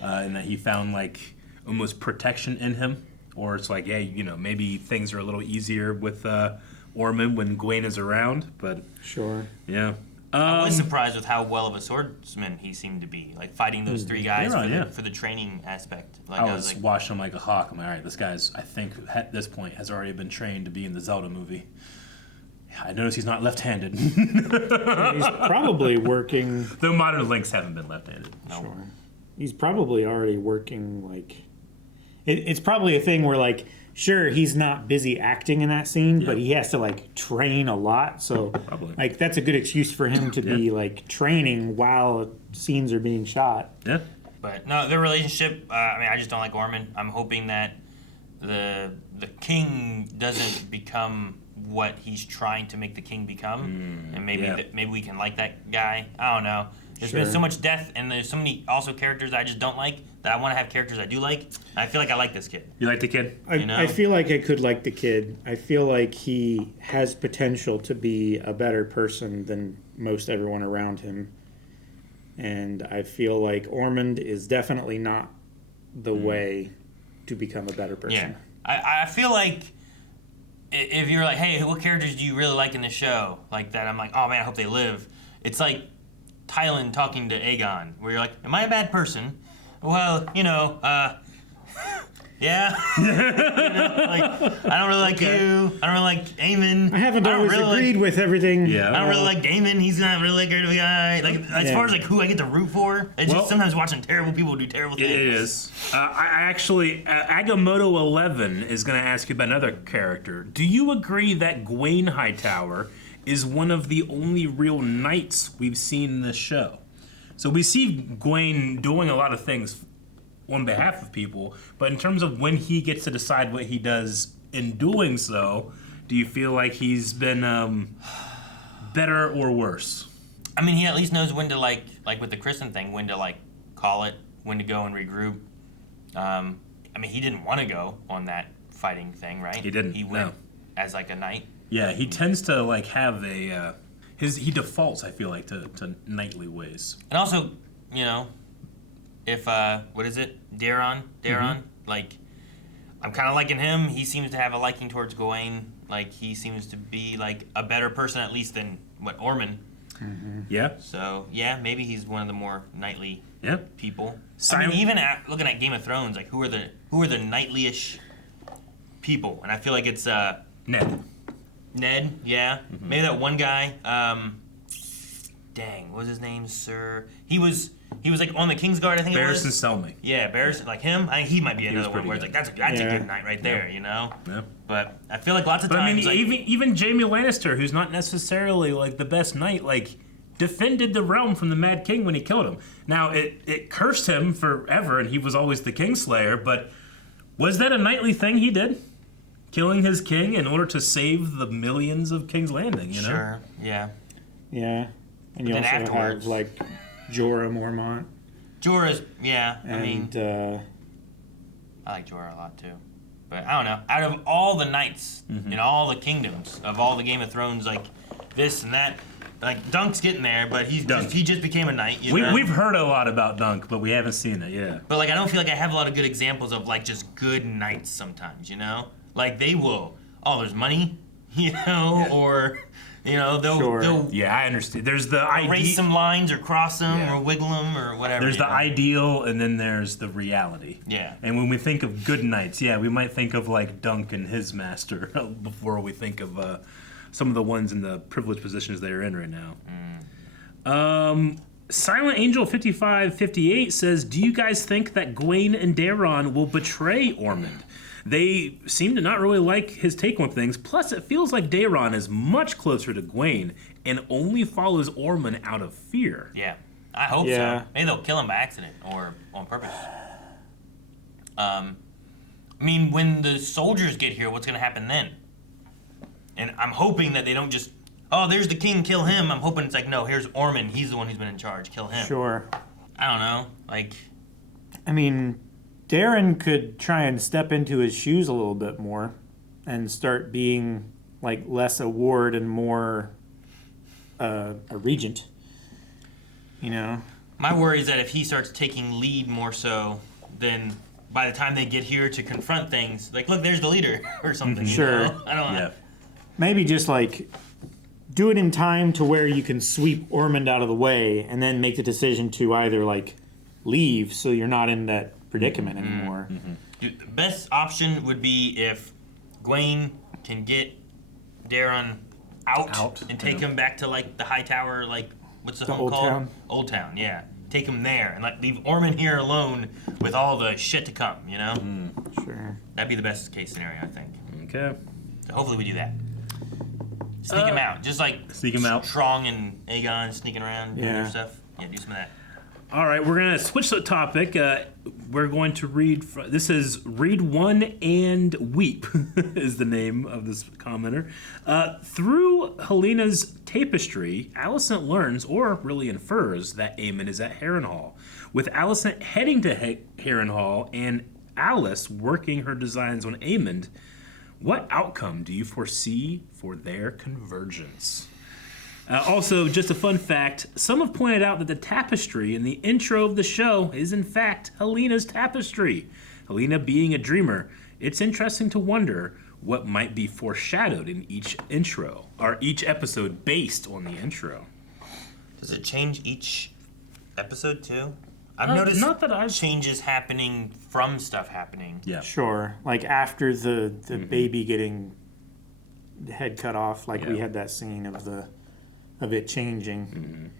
and that he found like almost protection in him. Or it's like, hey, you know, maybe things are a little easier with Ormund when Gwayne is around. But sure, yeah. I was surprised with how well of a swordsman he seemed to be, like fighting those three guys for the training aspect. Like, I was like, watching him like a hawk. I'm like, all right, this guy's, I think at this point, has already been trained to be in the Zelda movie. I notice he's not left-handed. He's probably working... Though modern Links haven't been left-handed. No. Sure. He's probably already working, like... It's probably a thing where, like, sure, he's not busy acting in that scene, but he has to, like, train a lot. So, like, that's a good excuse for him to be, like, training while scenes are being shot. Yeah. But, no, their relationship, I mean, I just don't like Ormund. I'm hoping that the king doesn't become what he's trying to make the king become. And maybe we can like that guy. I don't know. There's been so much death, and there's so many also characters I just don't like, that I want to have characters I do like. And I feel like I like this kid. You like the kid? I feel like I could like the kid. I feel like he has potential to be a better person than most everyone around him. And I feel like Ormund is definitely not the way to become a better person. Yeah. I feel like if you're like, hey, what characters do you really like in the show? Like that, I'm like, oh man, I hope they live. It's like Tylan talking to Aegon, where you're like, am I a bad person? Well, you know, yeah. You know, like, I don't really like you. I don't really like Aemon. I haven't always agreed with everything. Yeah. I don't really like Daemon. He's not really that great of a guy. Like, as far as like who I get to root for, it's just sometimes watching terrible people do terrible things. It is. I actually, Agamotto 11 is going to ask you about another character. Do you agree that Gwayne Hightower is one of the only real knights we've seen in this show? So we see Gwayne doing a lot of things on behalf of people, but in terms of when he gets to decide what he does in doing so, do you feel like he's been better or worse? I mean, he at least knows when to like with the Criston thing, when to like call it, when to go and regroup. I mean, he didn't want to go on that fighting thing, right? He didn't. He went as like a knight. Yeah, he tends to like have a he defaults, I feel like, to knightly ways. And also, you know, if what is it, Daeron, like, I'm kind of liking him. He seems to have a liking towards Gwayne. Like, he seems to be like a better person at least than Ormund. Yeah. So yeah, maybe he's one of the more knightly people. Simon- I mean, even looking at Game of Thrones, like who are the knightly-ish people? And I feel like it's Ned. Ned, yeah. Maybe that one guy. Dang, what was his name, sir? He was like on the Kingsguard, I think Barristan it was. Selmy. Yeah, Barristan, like him. I think he might be another one pretty where it's good. like that's a good knight right there, you know. Yeah. But I feel like lots of But I times, mean, like, even Jaime Lannister, who's not necessarily like the best knight, like defended the realm from the Mad King when he killed him. Now it cursed him forever, and he was always the Kingslayer. But was that a knightly thing he did, killing his king in order to save the millions of King's Landing? You know. Sure. Yeah. Yeah. And you But also then afterwards- have like Jorah Mormont. Jorah's, yeah. I mean, And I like Jorah a lot too. But I don't know. Out of all the knights in all the kingdoms of all the Game of Thrones, like this and that, like Dunk's getting there, but he just became a knight. You know? We've heard a lot about Dunk, but we haven't seen it. Yeah. But like I don't feel like I have a lot of good examples of like just good knights sometimes. You know, like they will. Oh, there's money. You know, or. You know, they'll yeah, I understand. There's the erase some lines or cross them or wiggle them or whatever. There's the ideal, and then there's the reality. Yeah. And when we think of good knights, yeah, we might think of like Dunk and his master before we think of some of the ones in the privileged positions they're in right now. Silent Angel 5558 says, "Do you guys think that Gwayne and Daeron will betray Ormund? They seem to not really like his take on things. Plus, it feels like Daeron is much closer to Gwayne and only follows Ormund out of fear." Yeah, I hope so. Maybe they'll kill him by accident or on purpose. I mean, when the soldiers get here, what's going to happen then? And I'm hoping that they don't just, oh, there's the king, kill him. I'm hoping it's like, no, here's Ormund. He's the one who's been in charge. Kill him. Sure. I don't know. Like, I mean, Daeron could try and step into his shoes a little bit more and start being like less a ward and more a regent. You know? my worry is that if he starts taking lead more so, then by the time they get here to confront things, like, look, there's the leader or something. Sure. You know? I don't know. Maybe just like do it in time to where you can sweep Ormund out of the way and then make the decision to either like leave so you're not in that predicament anymore. Dude, the best option would be if Gwayne can get Daeron out and take him back to like the high tower, like what's the home Old called? Town? Old Town, yeah. Take him there and like leave Ormund here alone with all the shit to come, you know? Sure. That'd be the best case scenario, I think. Okay. So hopefully we do that. Sneak him out, just like sneak him out. Strong and Aegon sneaking around doing their Yeah. stuff. Yeah, do some of that. All right, we're going to switch the topic. We're going to read, this is Read One and Weep is the name of this commenter. Through Helena's tapestry, Alicent learns, or really infers, that Aemon is at Harrenhal. With Alicent heading to Harrenhal and Alice working her designs on Aemon, what outcome do you foresee for their convergence? Also, just a fun fact, some have pointed out that the tapestry in the intro of the show is in fact Helena's tapestry. Helena being a dreamer, it's interesting to wonder what might be foreshadowed in each intro, or each episode based on the intro. Does it change each episud too? I've noticed not that I've changes happening from stuff happening. Yeah. Sure. Like after the baby getting the head cut off, like we had that scene of it changing.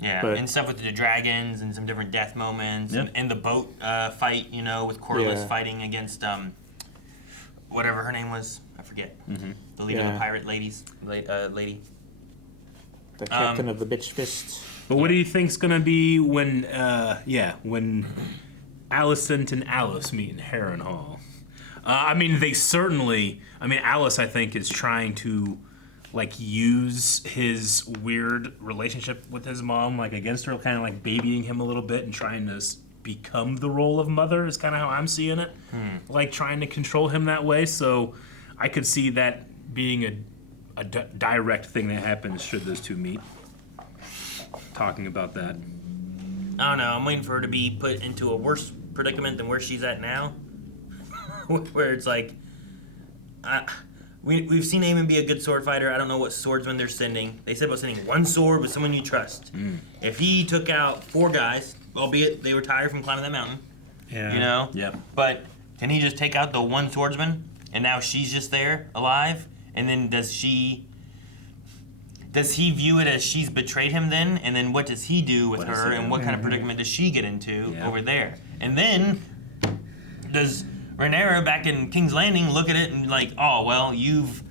Yeah, But- and stuff with the dragons and some different death moments and the boat fight, you know, with Corlys Yeah. fighting against whatever her name was. I forget. The leader of Yeah. the pirate lady. The captain of the bitch fist. But what do you think's gonna be when Alicent and Alice meet in Harrenhal? I mean, Alice, I think, is trying to like use his weird relationship with his mom like against her, kind of like babying him a little bit and trying to become the role of mother is kind of how I'm seeing it. Like trying to control him that way. So I could see that being a direct thing that happens should those two meet. Talking about that. I don't know. I'm waiting for her to be put into a worse predicament than where she's at now. Where it's like, we've seen Aemon be a good sword fighter. I don't know what swordsman they're sending. They said about sending one sword with someone you trust. If he took out 4 guys, albeit they were tired from climbing that mountain, you know? Yeah. But can he just take out the one swordsman and now she's just there, alive? And then does he view it as she's betrayed him then? And then what does he do with her? And what kind of predicament does she get into over there? And then does Rhaenyra back in King's Landing look at it and like, oh, well, you've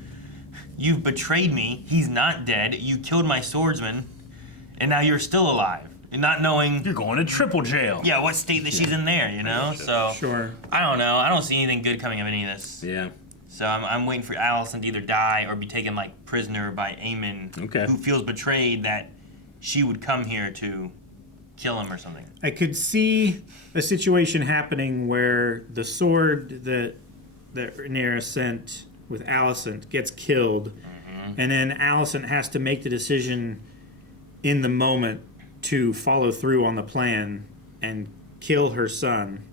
betrayed me. He's not dead. You killed my swordsman. And now you're still alive. And not knowing... You're going to triple jail. Yeah, what state that she's in there, you know? So, sure. I don't know. I don't see anything good coming of any of this. Yeah. So I'm waiting for Alicent to either die or be taken like prisoner by Aemon, who feels betrayed that she would come here to kill him or something. I could see a situation happening where the sword that Rhaenyra sent with Alicent gets killed, and then Alicent has to make the decision in the moment to follow through on the plan and kill her son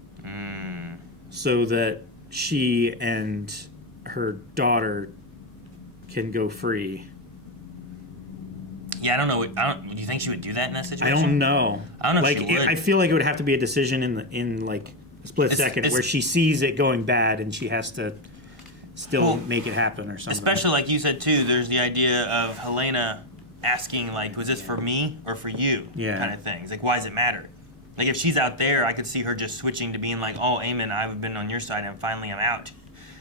so that she and her daughter can go free. Yeah, I don't know. Do you think she would do that in that situation? I don't know. I don't know like, if she would. I feel like it would have to be a decision in like a split second where she sees it going bad and she has to still make it happen or something. Especially like you said too, there's the idea of Helena asking like, was this for me or for you? Kind of thing. It's like, why does it matter? Like if she's out there, I could see her just switching to being like, oh, Aemon, I've been on your side and finally I'm out.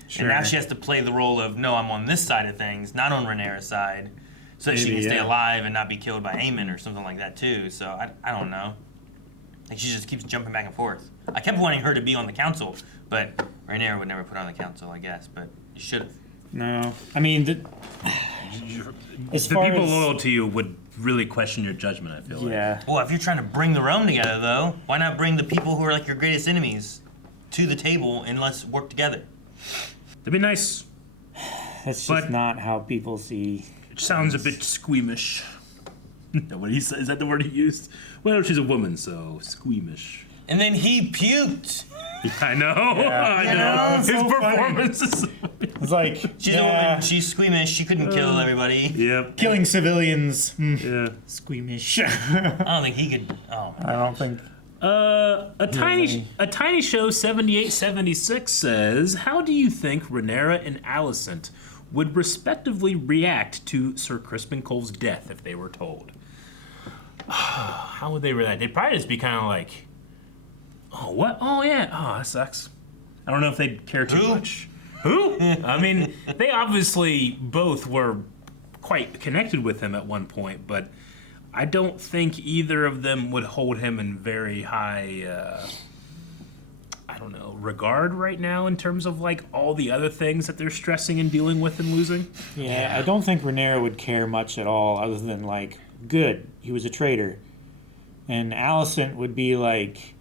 Sure. And now she has to play the role of, no, I'm on this side of things, not on Rhaenyra's side, so that she can stay alive and not be killed by Aemon or something like that too. So I don't know. Like she just keeps jumping back and forth. I kept wanting her to be on the council, but Rhaenyra would never put her on the council, I guess. But you should have. No, I mean, the people loyal to you would really question your judgment, I feel like. Yeah. Well, if you're trying to bring the realm together, though, why not bring the people who are like your greatest enemies to the table and let's work together? That'd be nice. That's just not how people see. It sounds a bit squeamish. What he said, is that the word he used? Well, she's a woman, so squeamish. And then he puked. I know. Yeah. I know. His so performance is. It's like she's a woman. She's squeamish. She couldn't kill everybody. Yep. Killing civilians. Yeah. Squeamish. I don't think he could. Oh. I don't think. A tiny show 7876 says, how do you think Rhaenyra and Alicent would respectively react to Sir Criston Cole's death if they were told? How would they react? They'd probably just be kind of like, oh, what? Oh, yeah. Oh, that sucks. I don't know if they'd care too much. Who? I mean, they obviously both were quite connected with him at one point, but I don't think either of them would hold him in very high, regard right now in terms of like all the other things that they're stressing and dealing with and losing. Yeah, I don't think Rhaenyra would care much at all other than like, good, he was a traitor. And Alicent would be like,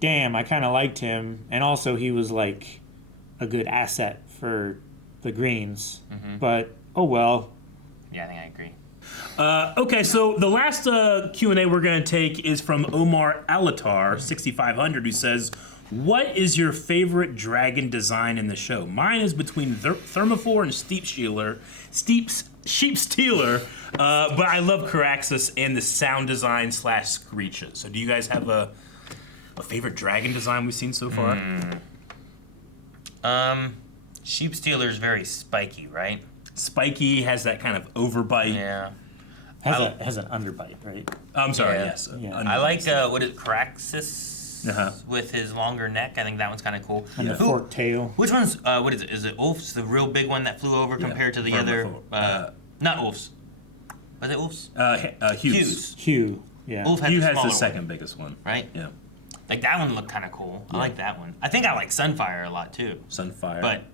damn, I kind of liked him. And also he was like a good asset for the Greens. But, oh well. Yeah, I think I agree. Okay, so the last Q&A we're going to take is from Omar Alatar, 6500, who says, what is your favorite dragon design in the show? Mine is between Thermophore and Sheep Stealer, but I love Caraxes and the sound design / screeches. So do you guys have a favorite dragon design we've seen so far? Sheep Stealer is very spiky, right? Spiky, has that kind of overbite. Yeah. Has an underbite, right? I'm sorry, yes. Yeah. I like, Caraxes with his longer neck. I think that one's kind of cool. And the forked tail. Which one's, what is it? Is it Ulf's, the real big one that flew over compared to the other? Not Ulf's. Was it Ulf's? Hugh's. Hugh, yeah. Ulf has Hugh the has the smaller second one, biggest one. right? Yeah. Like that one looked kind of cool. I like that one. I think I like Sunfire a lot too. Sunfire. But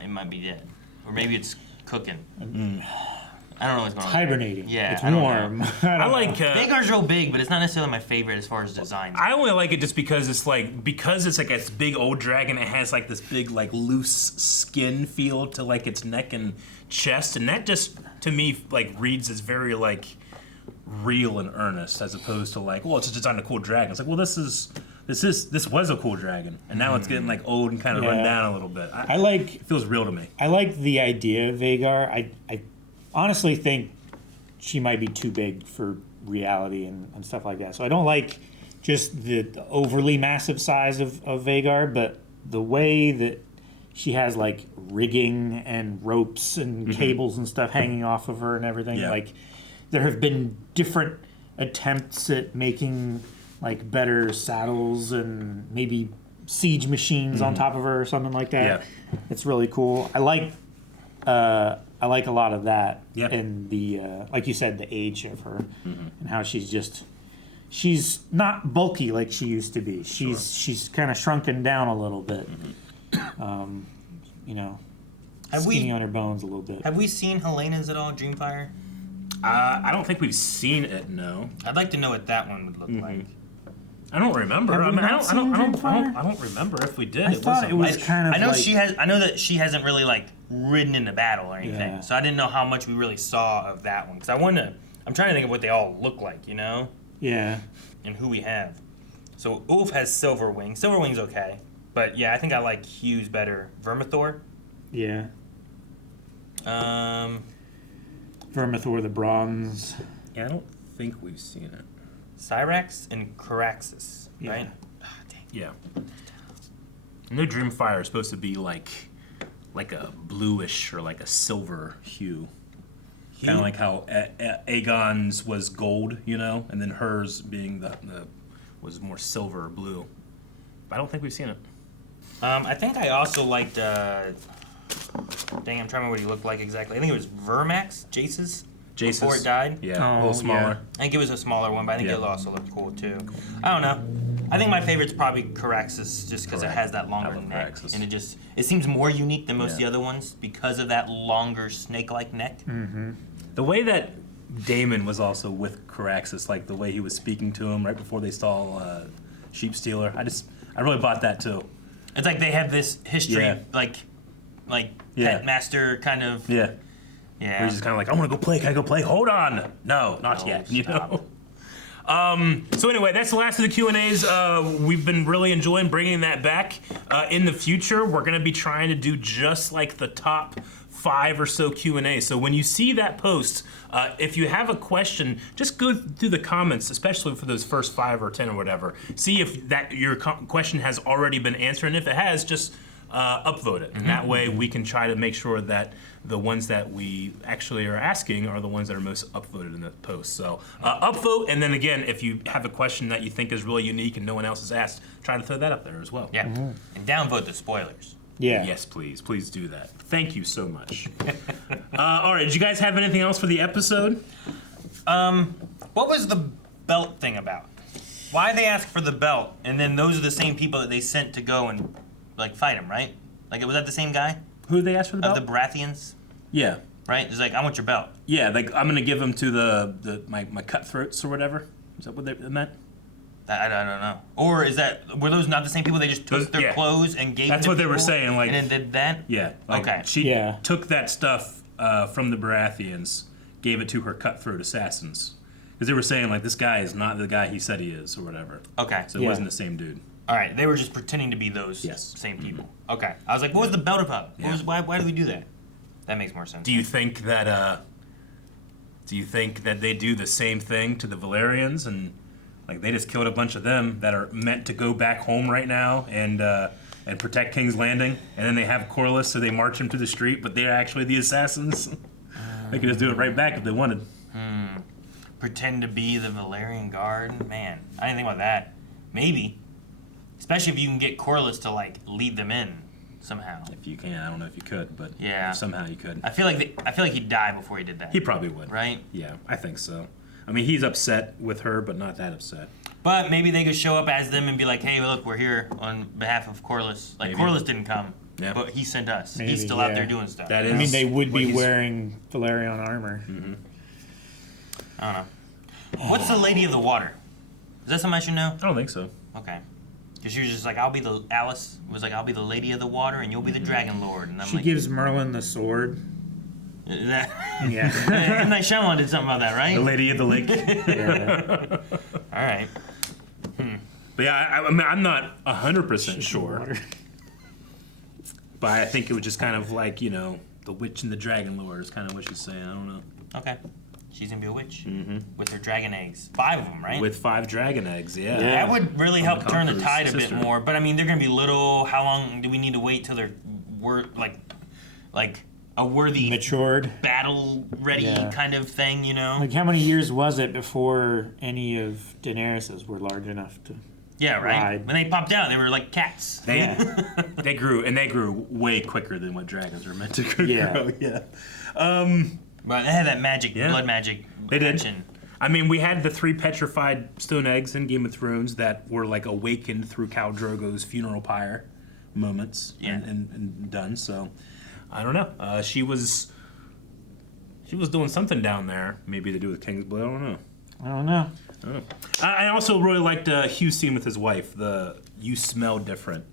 it might be dead. Or maybe it's cooking. I don't know what's going on. Hibernating. Yeah, it's I don't warm. know. I like Vhagar's real big, but it's not necessarily my favorite as far as design. I only like it just because it's like a big old dragon. It has like this big like loose skin feel to like its neck and chest, and that just to me like reads as very like real and earnest, as opposed to like, well, it's just on a cool dragon. It's like, well, this was a cool dragon, and now it's getting like old and kind of run down a little bit. It feels real to me. I like the idea of Vhagar. I honestly think she might be too big for reality and stuff like that. So I don't like just the overly massive size of Vhagar, but the way that she has like rigging and ropes and cables and stuff hanging off of her and everything. Yeah. Like there have been different attempts at making like better saddles and maybe siege machines on top of her or something like that. Yeah. It's really cool. I like a lot of that. Yep. And the like you said, the age of her and how she's not bulky like she used to be. She's kind of shrunken down a little bit. You know, skinny on her bones a little bit. Have we seen Helena's at all, Dreamfire? I don't think we've seen it. No. I'd like to know what that one would look like. I don't remember. Have we not seen Dreamfire? I don't remember if we did. I thought it was kind of. I know like, I know that she hasn't really like ridden into battle or anything. Yeah. So I didn't know how much we really saw of that one. Because I'm trying to think of what they all look like, you know? Yeah. And who we have. So Ulf has Silverwing. Silverwing's okay. But yeah, I think I like Hugh's better. Vermithor? Yeah. Vermithor the Bronze. Yeah, I don't think we've seen it. Cyrax and Caraxes, Yeah. right? Yeah. I know Dreamfire is supposed to be like a bluish or like a silver hue. Kind of like how Aegon's was gold, you know, and then hers being the was more silver or blue. But I don't think we've seen it. I think I also liked. Dang, I'm trying to remember what he looked like exactly. I think it was Vermax, Jace's. Before it died. Yeah, a little smaller. I think it was a smaller one, but I think it also looked cool too. I don't know. I think my favorite's probably Caraxes, just because it has that longer neck, and it seems more unique than most of the other ones because of that longer snake-like neck. Mm-hmm. The way that Daemon was also with Caraxes, like the way he was speaking to him right before they saw Sheep Stealer, I really bought that too. It's like they have this history, like pet master kind of. Yeah. Yeah. Where he's just kind of like, I want to go play. Can I go play? Hold on. No, not yet. You know. So anyway, that's the last of the Q&As. We've been really enjoying bringing that back. In the future, we're going to be trying to do just like the top 5 or so Q&As. So when you see that post, if you have a question, just go through the comments, especially for those first 5 or 10 or whatever. See if that your question has already been answered, and if it has, just upvote it. And that way we can try to make sure that the ones that we actually are asking are the ones that are most upvoted in the post. So upvote, and then again, if you have a question that you think is really unique and no one else has asked, try to throw that up there as well. Yeah, and downvote the spoilers. Yeah. Yes, please. Please do that. Thank you so much. All right, did you guys have anything else for the episode? What was the belt thing about? Why they asked for the belt, and then those are the same people that they sent to go and like fight him, right? Like, was that the same guy? Who did they ask for the belt? Of the Baratheons? Yeah. Right? It's like, I want your belt. Yeah, like I'm gonna give them to my cutthroats or whatever. Is that what they meant? I don't know. Or were those not the same people? They just took their clothes and gave. That's to what they were people saying. Like, and then did that. Yeah. Like, okay. She took that stuff from the Baratheons, gave it to her cutthroat assassins, because they were saying like this guy is not the guy he said he is or whatever. Okay. So it wasn't the same dude. All right. They were just pretending to be those same people. Okay. I was like, what was the belt about? Why did we do that? That makes more sense. Do you think that they do the same thing to the Valyrians, and like they just killed a bunch of them that are meant to go back home right now and protect King's Landing, and then they have Corlys, so they march him to the street, but they're actually the assassins? They could just do it right back if they wanted. Pretend to be the Valyrian Guard? Man, I didn't think about that. Maybe. Especially if you can get Corlys to like lead them in somehow. If you can, I don't know if you could, but somehow you could. I feel like he'd die before he did that. He probably would. Right? Yeah, I think so. I mean, he's upset with her, but not that upset. But maybe they could show up as them and be like, hey, look, we're here on behalf of Corlys. Like, Corlys didn't come, but he sent us. He's still out there doing stuff. I mean, they would be wearing Valyrian armor. Mm-hmm. I don't know. What's the Lady of the Water? Is that something I should know? I don't think so. Okay. Because she was just like, I'll be the Lady of the Water, and you'll be the Dragon Lord. And I'm she gives Merlin the sword. Yeah. M. Night Shyamalan did something about that, right? The Lady of the Lake. Yeah. All right. But yeah, I mean, I'm not 100% sure. But I think it was just kind of like, you know, the witch and the dragon lore is kind of what she's saying. I don't know. Okay. She's going to be a witch with her dragon eggs. 5 of them, right? With 5 dragon eggs, yeah. That would really From help turn the tide a bit sister. more. But I mean, they're going to be little. How long do we need to wait till they're like a worthy, matured, battle-ready kind of thing? You know? Like, how many years was it before any of Daenerys's were large enough to? Yeah, right. ride? When they popped out, they were like cats. They grew way quicker than what dragons are meant to grow. Yeah. But they had that magic, blood magic. They did. action. I mean, we had the 3 petrified stone eggs in Game of Thrones that were like awakened through Khal Drogo's funeral pyre moments and done. So, I don't know. She was doing something down there, maybe to do with King's Blood. I don't know. I also really liked Hugh's scene with his wife. The "you smell different"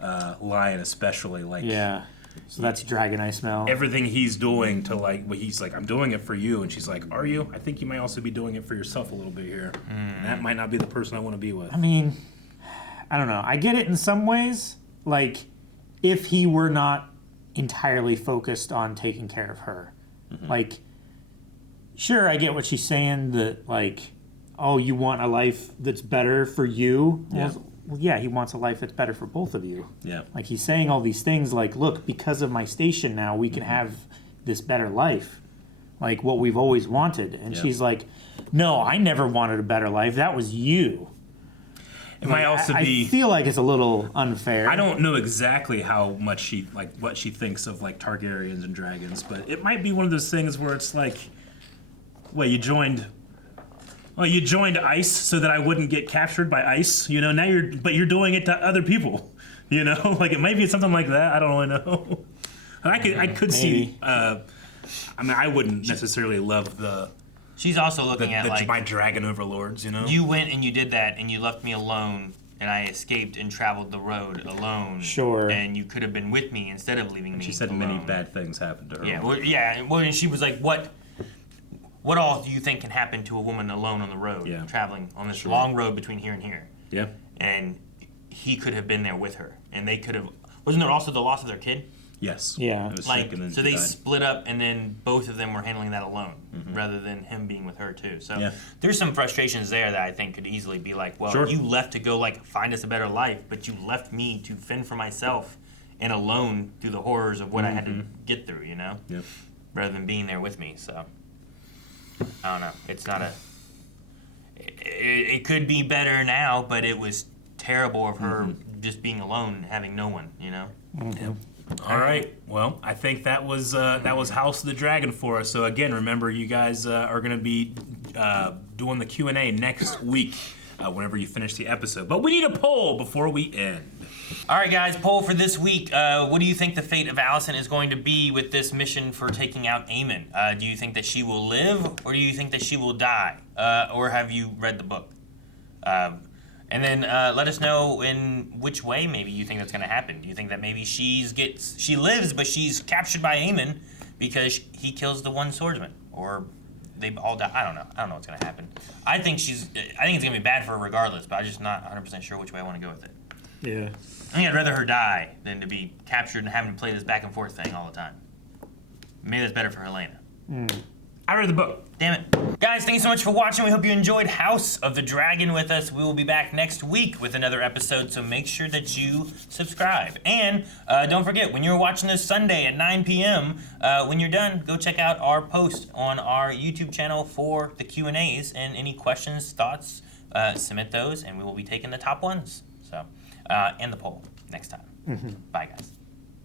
line, especially like. Yeah. So that's dragon I smell. Everything he's doing to like, well, he's like, I'm doing it for you, and she's like, are you? I think you might also be doing it for yourself a little bit here. And that might not be the person I want to be with. I mean, I don't know. I get it in some ways. Like, if he were not entirely focused on taking care of her, like, sure, I get what she's saying. That like, oh, you want a life that's better for you. Yeah. Well, yeah, he wants a life that's better for both of you. Yeah. Like, he's saying all these things like, look, because of my station now, we can have this better life. Like, what we've always wanted. And she's like, no, I never wanted a better life. That was you. It might also be... I feel like it's a little unfair. I don't know exactly how much she, like, what she thinks of, like, Targaryens and dragons, but it might be one of those things where it's like, well, you joined ICE so that I wouldn't get captured by ICE, you know, now you're doing it to other people, you know? Like, it might be something like that, I don't really know. I could see, I mean, I wouldn't necessarily love the... She's also looking at, like... my dragon overlords, you know? You went and you did that, and you left me alone, and I escaped and traveled the road alone. Sure. And you could have been with me instead of leaving me She said alone. many bad things happened to her. Yeah, well, and she was like, what all do you think can happen to a woman alone on the road, traveling on this long road between here and here? Yeah. And he could have been there with her, and they could have... Wasn't there also the loss of their kid? Yes. Yeah. It was Like, sick and then so she they died. split up, and then both of them were handling that alone, rather than him being with her too. So there's some frustrations there that I think could easily be like, well, you left to go like find us a better life, but you left me to fend for myself and alone through the horrors of what I had to get through, you know? Yeah. Rather than being there with me. So I don't know. It's not a. It could be better now, but it was terrible of her just being alone, and having no one, you know. All right. Well, I think that was House of the Dragon for us. So again, remember, you guys are going to be doing the Q&A next week whenever you finish the episode. But we need a poll before we end. All right, guys, poll for this week. What do you think the fate of Alicent is going to be with this mission for taking out Aemon? Do you think that she will live, or do you think that she will die? Or have you read the book? And then let us know in which way maybe you think that's going to happen. Do you think that maybe she lives, but she's captured by Aemon because he kills the one swordsman, or they all die? I don't know. I don't know what's going to happen. I think it's going to be bad for her regardless, but I'm just not 100% sure which way I want to go with it. Yeah. I think I'd rather her die than to be captured and having to play this back and forth thing all the time. Maybe that's better for Helena. I read the book. Damn it. Guys, thank you so much for watching. We hope you enjoyed House of the Dragon with us. We will be back next week with another episode, so make sure that you subscribe. And don't forget, when you're watching this Sunday at 9 p.m., when you're done, go check out our post on our YouTube channel for the Q&As, and any questions, thoughts, submit those, and we will be taking the top ones. So, and the poll next time. Bye, guys.